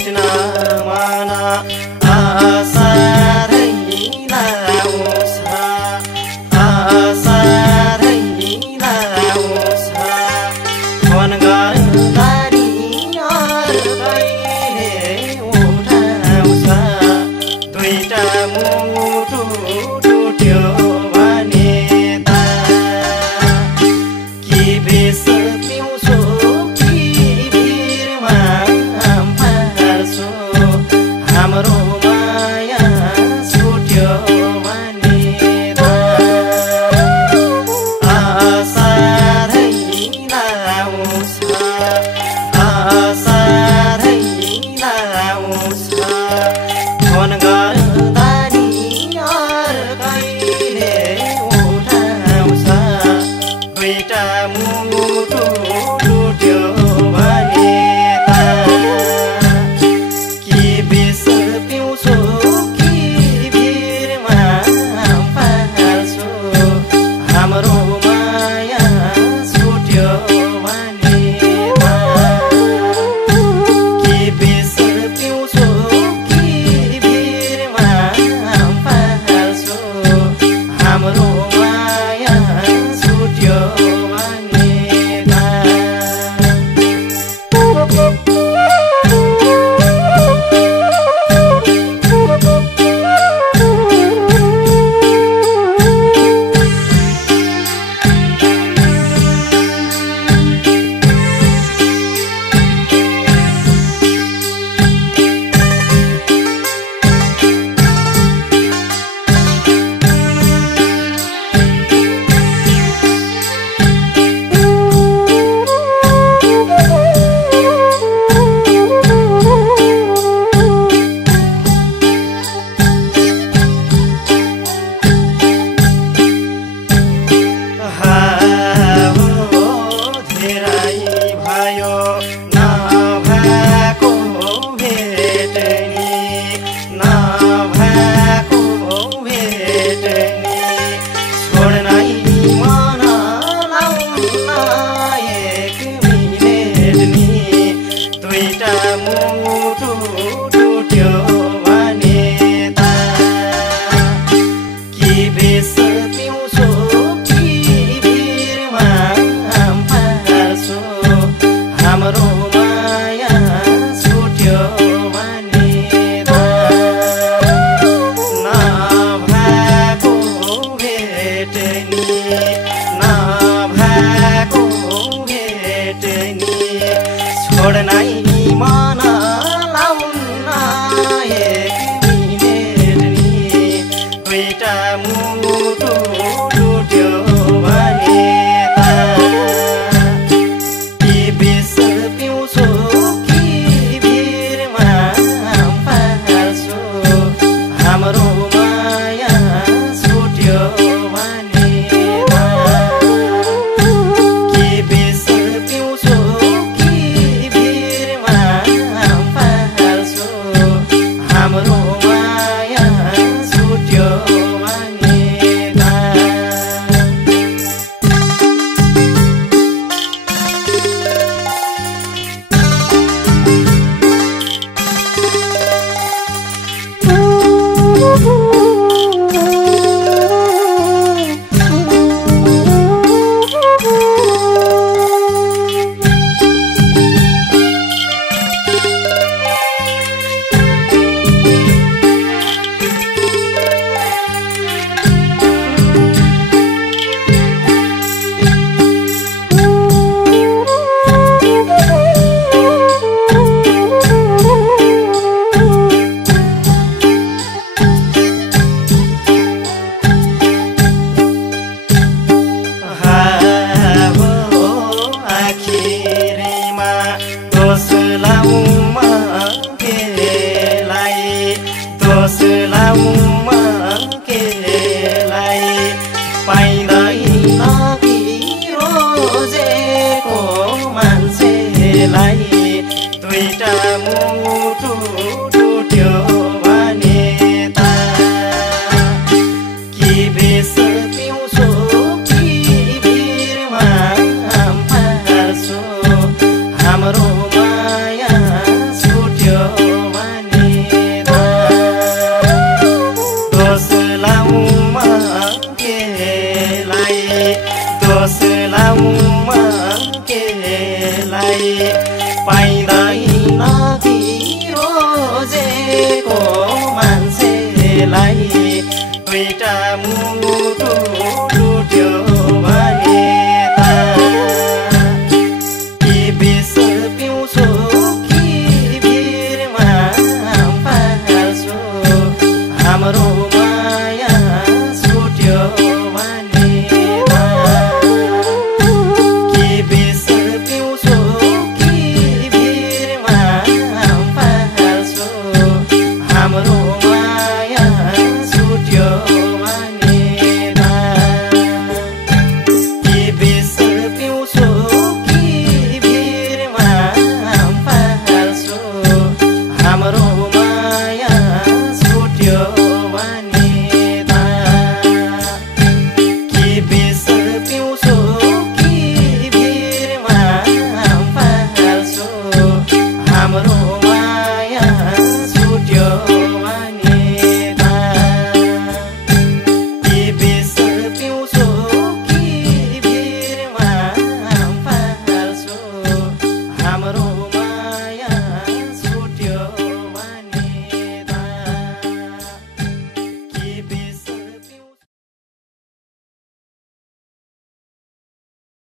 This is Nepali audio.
भेट्न मन आसारै लाउँछ आसारै लाउँछ फोन गर्दा नि अर्कैले उठाउँछ दुईटा मुटु टुट्यो भने त कि बेस पिउँछु कि भिरमा फाल्छु हाम्रो माया छुट्यो भने त आसारै लाउँछ आसारै लाउँछ फोन गर्दा नि अर्कैले उठाउँछ दुईटा मुटु टुट्यो भने त कि विष पिउँछु कि भिरमा फाल्छु हाम्रो माया छुट्यो भने त कि विष पिउँछु कि भिरमा फाल्छु हाम्रो माया छुट्यो भने त मुटु टुट्यो भने त कि विष पिउँछु कि भिरमा फाल्छु हाम्रो माया छुट्यो भने त नभएको भेट्ने नभएको भेट्ने छोड्नै मन लाउन एक मिनेट नि दुईटा मुटु टुट्यो भने त कि विष पिउँछु कि भिरमा फाल्छु हाम्रो माया छुट्यो भने त कि विष पिउँछु कि भिरमा फाल्छु हाम्रो माया छुट्यो भने त हाम्रो माया छुट्यो पाइँदैन ती रोजेको मान्छेलाई दुईटा मुटु टुट्यो